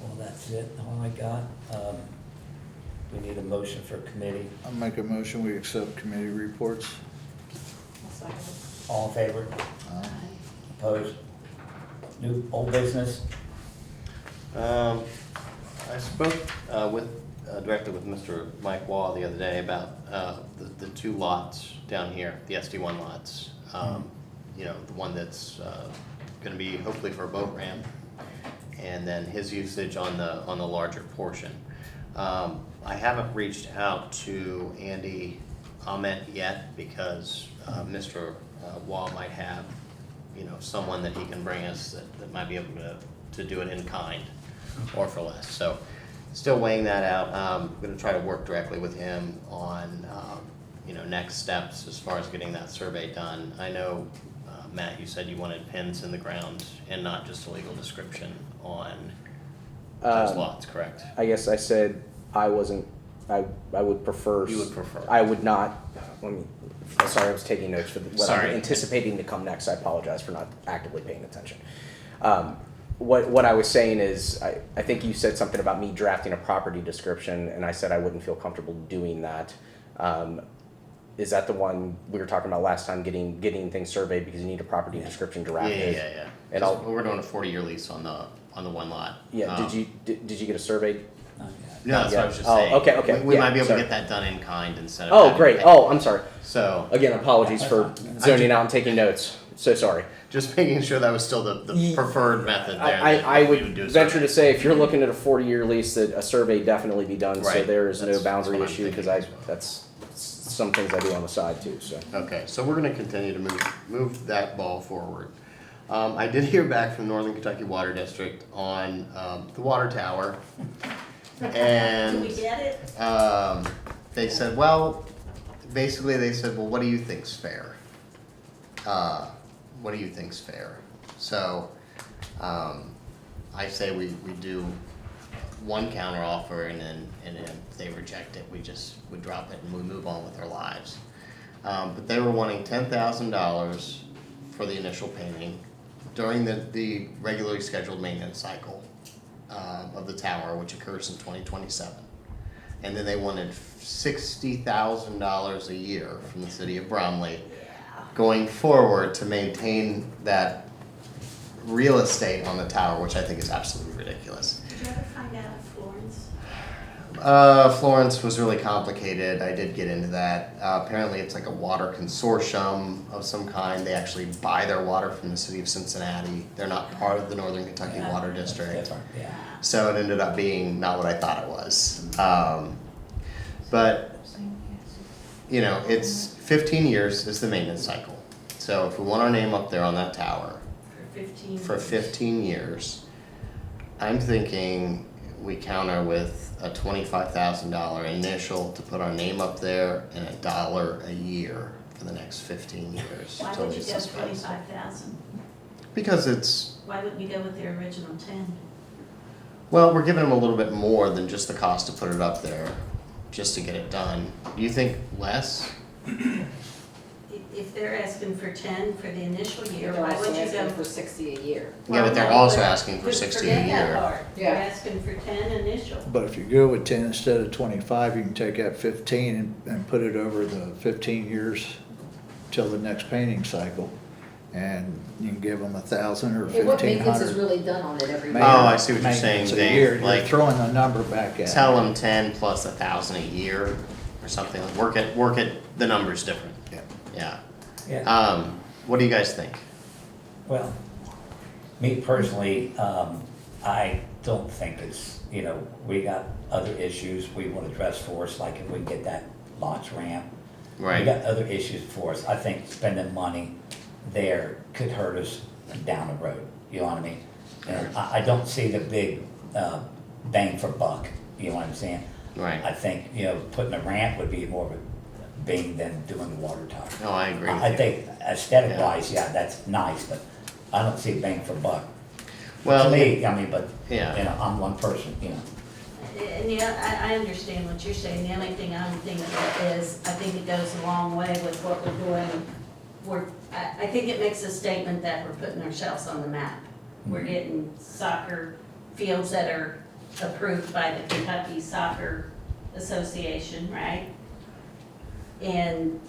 Well, that's it, all I got. We need a motion for committee. I'll make a motion, we accept committee reports. All in favor? Opposed? New, old business? I spoke directly with Mr. Mike Wall the other day about the two lots down here, the SD1 lots. You know, the one that's gonna be hopefully for a boat ramp, and then his usage on the larger portion. I haven't reached out to Andy Ahmet yet because Mr. Wall might have, you know, someone that he can bring us that might be able to do it in kind or for less. So still weighing that out. I'm gonna try to work directly with him on, you know, next steps as far as getting that survey done. I know, Matt, you said you wanted pins in the ground and not just a legal description on those lots, correct? I guess I said I wasn't, I would prefer. You would prefer. I would not, sorry, I was taking notes for what I'm Sorry. anticipating to come next. I apologize for not actively paying attention. What I was saying is, I think you said something about me drafting a property description, and I said I wouldn't feel comfortable doing that. Is that the one we were talking about last time, getting things surveyed because you need a property description drafted? Yeah. And 'Cause we're doing a 40-year lease on the one lot. Yeah, did you get a survey? Not yet. No, that's what I was just Oh, saying. okay, We yeah, might be able sorry. to get that done in kind instead of. Oh, having great. to pay. Oh, I'm sorry. So, Again, apologies for zoning out and taking notes. So sorry. just making sure that was still the preferred method there. I that we would do a venture survey. to say if you're looking at a 40-year lease, that a survey definitely be done, so Right. there is no That's boundary what I'm issue, because thinking as well. that's some things I do on the side too, so. Okay, so we're gonna continue to move that ball forward. I did hear back from Northern Kentucky Water District on the water tower, Do And we get it? they said, well, basically they said, well, what do you think's fair? What do you think's fair? So, I say we do one counter offer, and then if they reject it, we drop it and we move on with our lives. But they were wanting $10,000 for the initial painting during the regularly scheduled maintenance cycle of the tower, which occurs in 2027. And then they wanted $60,000 a year from the city of Bromley going forward to maintain that real estate on the tower, which I think is absolutely ridiculous. Did you ever find out if Florence? Florence was really complicated. I did get into that. Apparently it's like a water consortium of some kind. They actually buy their water from the city of Cincinnati. They're not part of the Northern Kentucky Water District. Different, yeah. So it ended up being not what I thought it was. But, you know, it's 15 years is the maintenance cycle. So if we want our name up there on that tower For 15 for 15 years, I'm thinking we counter with a $25,000 initial to put our name up there and $1 a year for the next 15 years. Why till would you they go suspend. 25,000? Because it's, Why wouldn't you go with their original 10? well, we're giving them a little bit more than just the cost to put it up there, just to get it done. Do you think less? If they're asking for 10 for the initial year, They're why also would you asking go? for 60 a year. Yeah, but they're Well, no, also but asking for 60 a forget that year. part. Yeah. They're asking for 10 initial. But if you go with 10 instead of 25, you can take that 15 and put it over the 15 years till the next painting cycle. And you can give them 1,000 or Hey, what maintenance is 1,500. really done on it every year? Oh, I see what you're saying, Maintenance a Dave. year. You're Like, throwing the number back at tell them. them 10 plus 1,000 a year or something. Work it, the number's different. Yeah. Yeah. Yeah. What do you guys think? Well, me personally, I don't think it's, you know, we got other issues we want to address for us, like if we can get that launch ramp. We Right. got other issues for us. I think spending money there could hurt us down the road, you know what I mean? And I don't see the big bang for buck, you know what I'm saying? Right. I think, you know, putting a ramp would be more of a bang than doing the water tower. No, I agree with I you. think aesthetic wise, yeah, that's nice, but I don't see a bang for buck. Well, To me, I mean, but, you yeah. know, I'm one person, you know. And yeah, I understand what you're saying. The only thing I'm thinking of is, I think it goes a long way with what we're doing. I think it makes a statement that we're putting ourselves on the map. We're getting soccer fields that are approved by the Kentucky Soccer Association, right? And,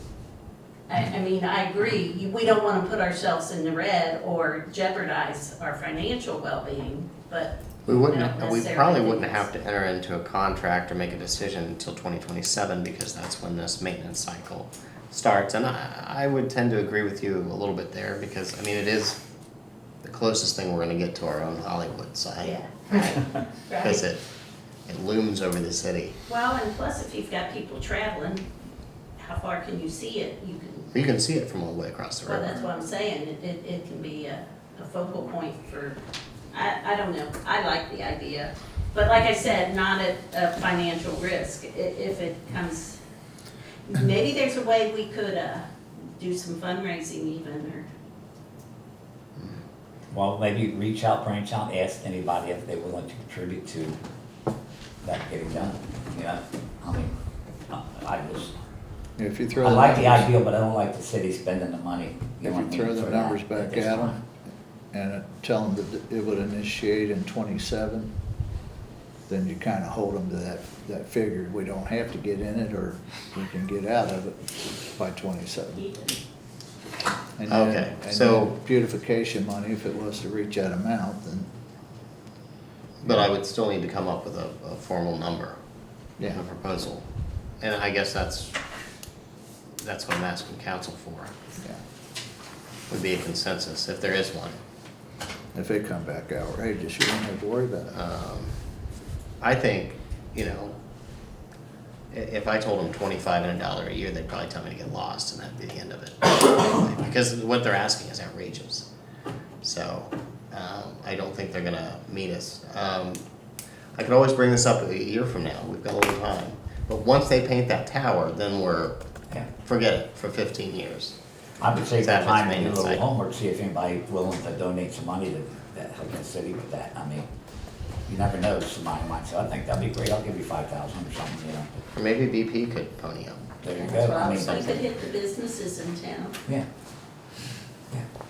I mean, I agree, we don't wanna put ourselves in the red or jeopardize our financial well-being, but We don't we necessarily probably think wouldn't it's- have to enter into a contract or make a decision until 2027 because that's when this maintenance cycle starts. And I would tend to agree with you a little bit there because, I mean, it is the closest thing we're gonna get to our own Hollywood sign. yeah, right, Because right. it looms over the city. Well, and plus if you've got people traveling, how far can you see it? You can see it from all the way across the Well, river. that's what I'm saying, it can be a focal point for, I don't know, I like the idea. But like I said, not at a financial risk, if it comes, maybe there's a way we could, do some fundraising even, or, Well, maybe reach out, branch out, ask anybody if they're willing to contribute to that getting done, you know? I mean, I just, If you throw I the like the numbers- idea, but I don't like the city spending the money. If know you what I throw mean, the for numbers that back this at them time. and tell them that it would initiate in 27, then you kind of hold them to that figure. We don't have to get in it, or we can get out of it by 27. even. And then- Okay, and so- then beautification money, if it was to reach that amount, then, But I would still need to come up with a formal number, yeah. a proposal. And I guess that's what I'm asking council for, Yeah. would be a consensus, if there is one. If they come back outrageous, you don't have to worry about it. I think, you know, if I told them 25 and $1 a year, they'd probably tell me to get lost, and that'd be the end of it. Because what they're asking is outrageous. So, I don't think they're gonna meet us. I could always bring this up a year from now, we've got a little time. But once they paint that tower, then Yeah. forget it for 15 years. I would say That that time was to do a maintenance little cycle. homework, see if anybody's willing to donate some money to help the city with that. I mean, you never know, somebody might say, I think that'd be great, I'll give you 5,000 or something, you know. Or maybe BP could pony up, There you That's go. what I I was mean, We could hit the businesses in town. yeah.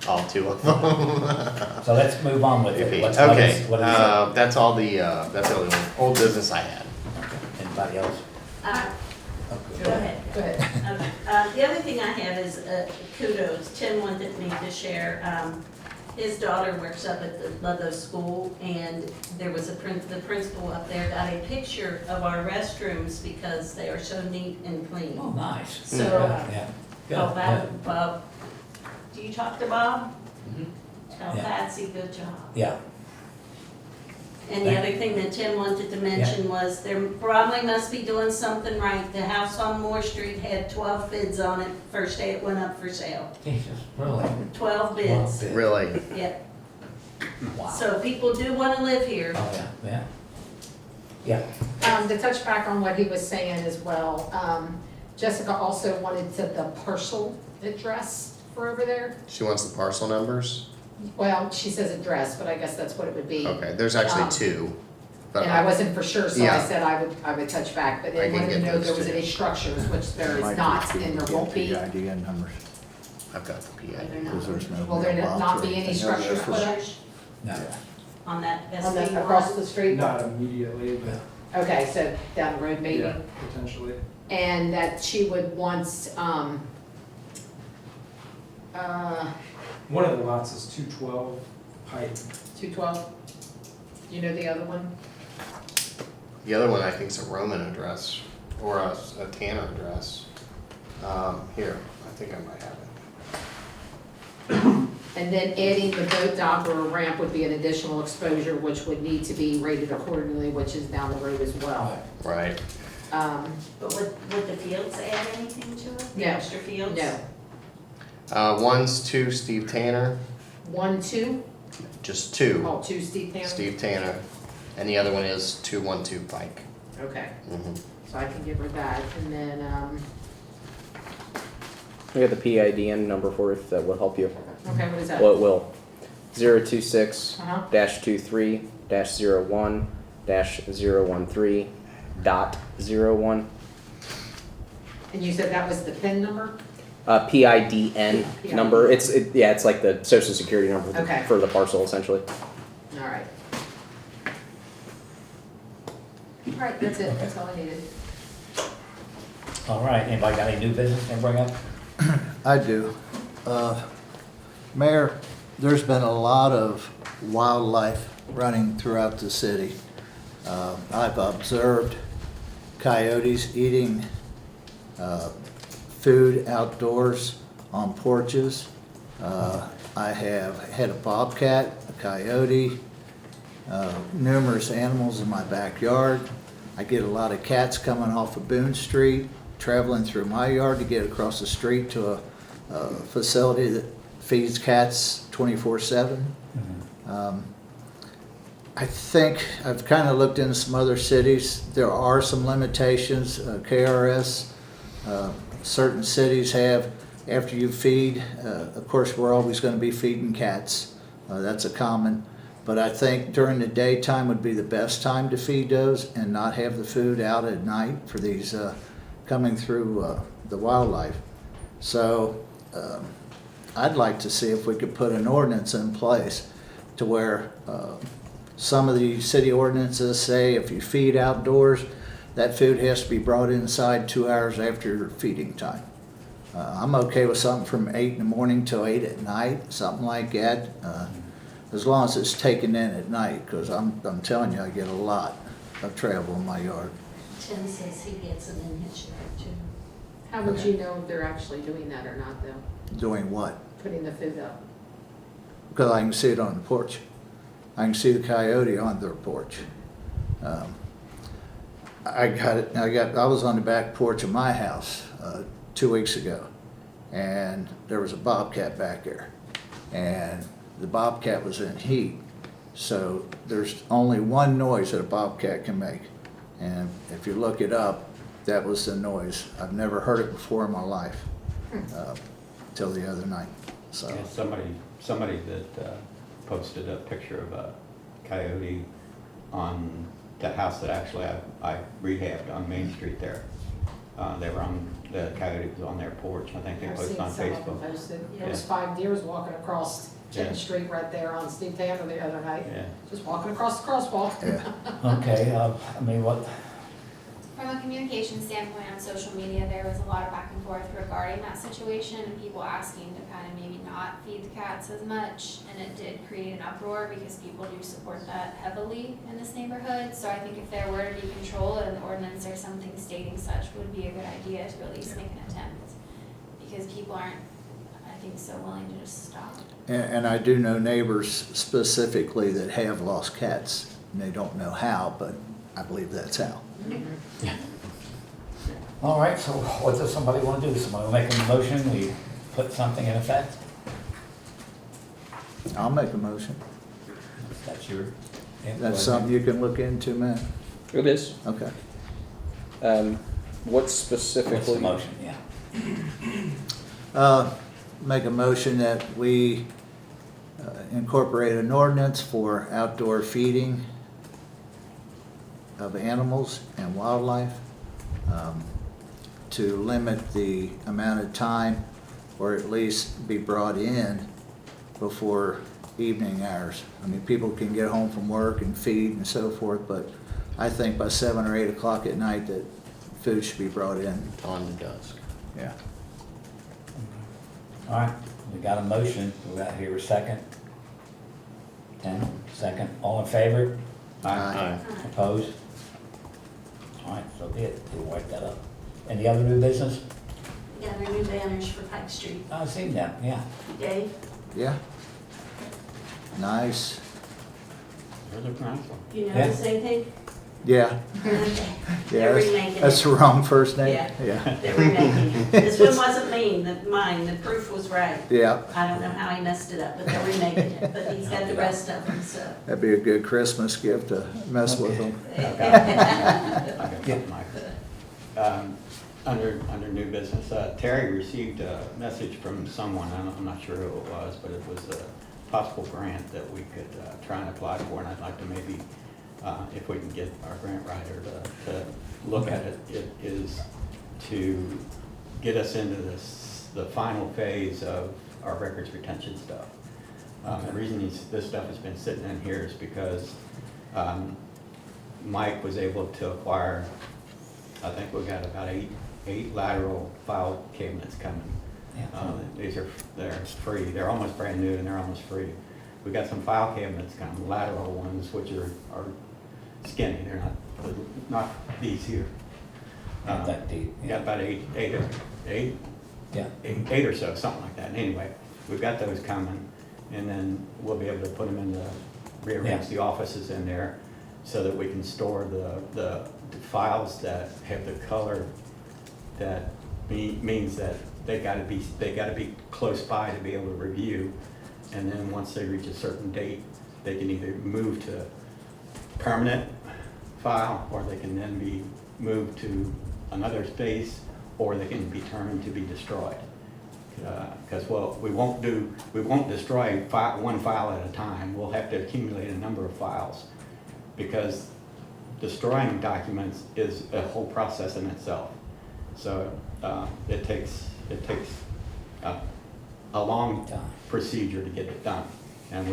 all two of them. So let's move on with it. BP. What Okay, is it? that's all the old business I had. Okay. Anybody else? Okay, go ahead. Go ahead. Okay. The other thing I have is kudos. Tim wanted me to share. His daughter works up at the Ludlow School, and there was the principal up there got a picture of our restrooms because they are so neat and clean. Oh, nice. So, Yeah. Good, tell good. Bob, do you talk to Bob? Mhm. Tell Yeah. Patsy, good job. Yeah, And the other thing that Tim wanted to mention was there Bromley must be doing something right. The house on Moore Street had 12 bids on it first day it went up for sale. Jesus, really? 12 Well, bids. big. Really, Yep. Wow. So people do want to live here. Oh, yeah, yeah. Yeah, To touch back on what he was saying as well, Jessica also wanted the parcel address for over there. she wants the parcel numbers? Well, she says address, but I guess that's what it would be. Okay, there's actually two. But And I wasn't for sure, so I Yeah. said I would touch back, but I they can wanted to get know those there was too. any structures, which there is Might not, be and there won't be. PID numbers, I've got the PID. because there's no. Will there mailbox not or be any anything. structures put up no. On that on the, SB across one. the street? Not immediately, but Okay, so down the road maybe. yeah, potentially. And that she would want, One of the lots is 212 Pike. 212? You know the other one? The other one I think is a Roman address, or a Tanner address. Here, I think I might have it. And then adding the boat dock or a ramp would be an additional exposure, which would need to be rated accordingly, which is down the road as well. Right. But would the fields add anything to it? The No. extra fields? No. One's to Steve Tanner, 1, 2, just two, oh, 2 Steve Tanner? Steve Tanner, and the other one is 212 Pike. Okay, Mhm. so I can give her that, and then, We got the PIDN number for you, if that will help you. okay, what is that? Well, it will. 026 Uh-huh. -23 -01 -013 .01. And you said that was the PIN number? PIDN number. It's like the social security number Okay. for the parcel essentially. All right. All right, that's it, that's all I needed. All right, anybody got any new business to bring up? I do. Mayor, there's been a lot of wildlife running throughout the city. I've observed coyotes eating food outdoors on porches. I have had a bobcat, a coyote, numerous animals in my backyard. I get a lot of cats coming off of Boone Street, traveling through my yard to get across the street to a facility that feeds cats 24/7. I think I've kind of looked into some other cities. There are some limitations. KRS, certain cities have, after you feed, of course, we're always going to be feeding cats. That's a common. But I think during the daytime would be the best time to feed those and not have the food out at night for these coming through the wildlife. So I'd like to see if we could put an ordinance in place to where some of the city ordinances say if you feed outdoors, that food has to be brought inside 2 hours after your feeding time. I'm okay with something from 8 in the morning till 8 at night, something like that, as long as it's taken in at night, because I'm telling you, I get a lot of travel in my yard. Tim says he gets them in his yard too. How would you know if they're actually doing that or not, though, Doing what? putting the food up? Because I can see it on the porch. I can see the coyote on their porch. I was on the back porch of my house 2 weeks ago, and there was a bobcat back there, and the bobcat was in heat, So there's only one noise that a bobcat can make. And if you look it up, that was the noise. I've never heard it before in my life, till the other night, so. Yeah, somebody that posted a picture of a coyote on the house that actually I rehabbed on Main Street there. The coyote was on their porch, I think they I've posted seen on some of them Facebook. posted. There was 5 deers walking across Chicken Yeah. Street right there on Steve Tanner the other night. Yeah. Just walking across the crosswalk. Yeah. Okay, I mean, what, From a communication standpoint on social media, there was a lot of back and forth regarding that situation and people asking to kind of maybe not feed the cats as much. And it did create an uproar because people do support that heavily in this neighborhood. So I think if there were to be control and an ordinance or something stating such would be a good idea to at least make an attempt. Because people aren't, I think, so willing to just stop. And I do know neighbors specifically that have lost cats, and they don't know how, but I believe that's how. all right, so what does somebody want to do? Somebody make a motion, we put something in effect? I'll make a motion. That's your input. That's something you can look into, Matt? It is. Okay. What What's specifically? the motion, yeah. Make a motion that we incorporate an ordinance for outdoor feeding of animals and wildlife, to limit the amount of time, or at least be brought in before evening hours. I mean, people can get home from work and feed and so forth, but I think by 7 or 8 o'clock at night that food should be brought in. On to dusk. Yeah. All right, we got a motion, we got here a second. Second, all in favor? Aye. Opposed? All right, so be it, we'll wipe that up. Any other new business? We got our new banners for Pike Street. I've seen them, yeah. Dave? Yeah. Nice. Those are nice ones. You Yeah. notice anything? Yeah. Okay. Yeah, They're that's- remaking that's it. the wrong first name. Yeah. Yeah. They're remaking it. This one wasn't mine, the proof was right. Yeah, I don't know how he messed it up, but they're remaking it, but he's got the rest of them, so. that'd be a good Christmas gift to mess with them. I've got something, Mike. Under new business, Terry received a message from someone, I'm not sure who it was, but it was a possible grant that we could try and apply for, and I'd like to maybe, if we can get our grant writer to look at it, it is to get us into the final phase of our records retention stuff. The reason this stuff has been sitting in here is because Mike was able to acquire, I think we've got about eight lateral file cabinets coming. They're free, they're almost brand new and they're almost free. We got some file cabinets coming, lateral ones, which are skinny, they're not these here. Not that deep, yeah. Got about eight or so, something like that. Anyway, we've got those coming, and then we'll be able to put them in rearrange the offices in there so that we can store the files that have the color that means that they gotta be close by to be able to review. And then once they reach a certain date, they can either move to permanent file, or they can then be moved to another space, or they can be turned to be destroyed. Because we won't destroy one file at a time. We'll have to accumulate a number of files, because destroying documents is a whole process in itself. So it takes a long procedure to get it done. And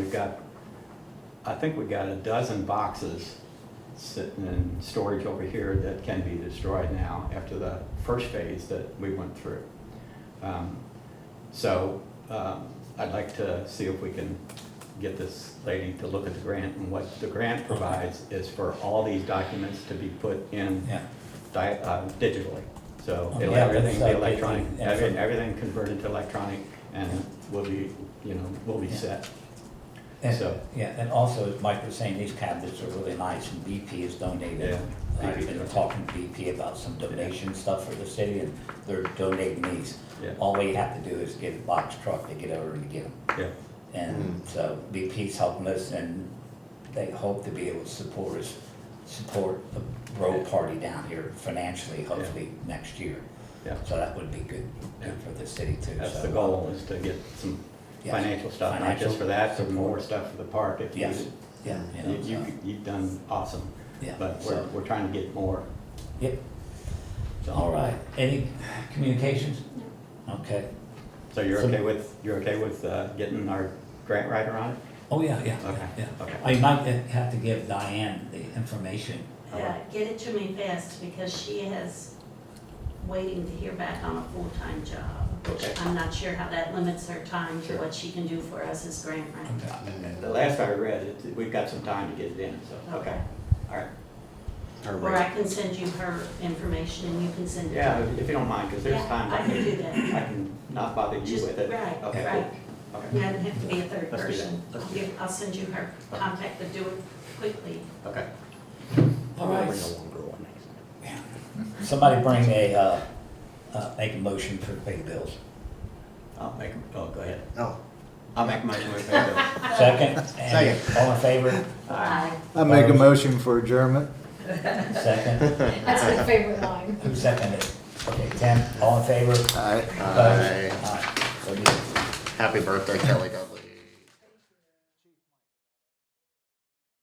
I think we've got a dozen boxes sitting in storage over here that can be destroyed now after the first phase that we went through. I'd like to see if we can get this lady to look at the grant, and what the grant provides is for all these documents to be put in digitally. So it'll everything be electronic, everything converted to electronic, and we'll be set. And, So- and also, as Mike was saying, these cabinets are really nice, and BP has donated. I've been talking to BP about some donation stuff for the city, and they're donating these. Yeah. All we have to do is get a box truck to get over and get them. Yeah. And so BP's helping us, and they hope to be able to support the road party down here financially, hopefully next year. Yeah. So that would be good for the city too. That's So, the goal, is to get some Yes. financial stuff, not just for that, but more stuff for the park if Yes. needed. Yeah, you know, so, You've done awesome, yeah. but So, we're trying to get more. yep. So- All right. Any communications? Okay. So you're okay with getting our grant writer on it? Oh, yeah, yeah. Okay, Yeah. okay. I might have to give Diane the information. Get it to me fast, because she is waiting to hear back on a full-time job. Okay. I'm not sure how that limits her time to Sure. what she can do for us as grant writer. And the last I read, we've got some time to get it in, so, okay, all right. Or I can send you her information and you can send it. Yeah, if you don't mind, because there's Yeah, times I can do that. I can not bother you Just, with it. right, Okay, right. Okay, You don't have to be a third Let's do that. person. Let's do I'll send you her contact, but do it quickly. okay. All right. Bring a longer one next. Somebody bring make a motion for the pay bills. Go ahead. Oh. I'll make a motion with pay bills. Second? And Second. all in favor? Aye. I make a motion for adjournment. Second? That's my favorite line. Who seconded it? Okay, Tim, all in favor? Aye. Opposed? Aye. So be it. Happy birthday, Kelly. God bless.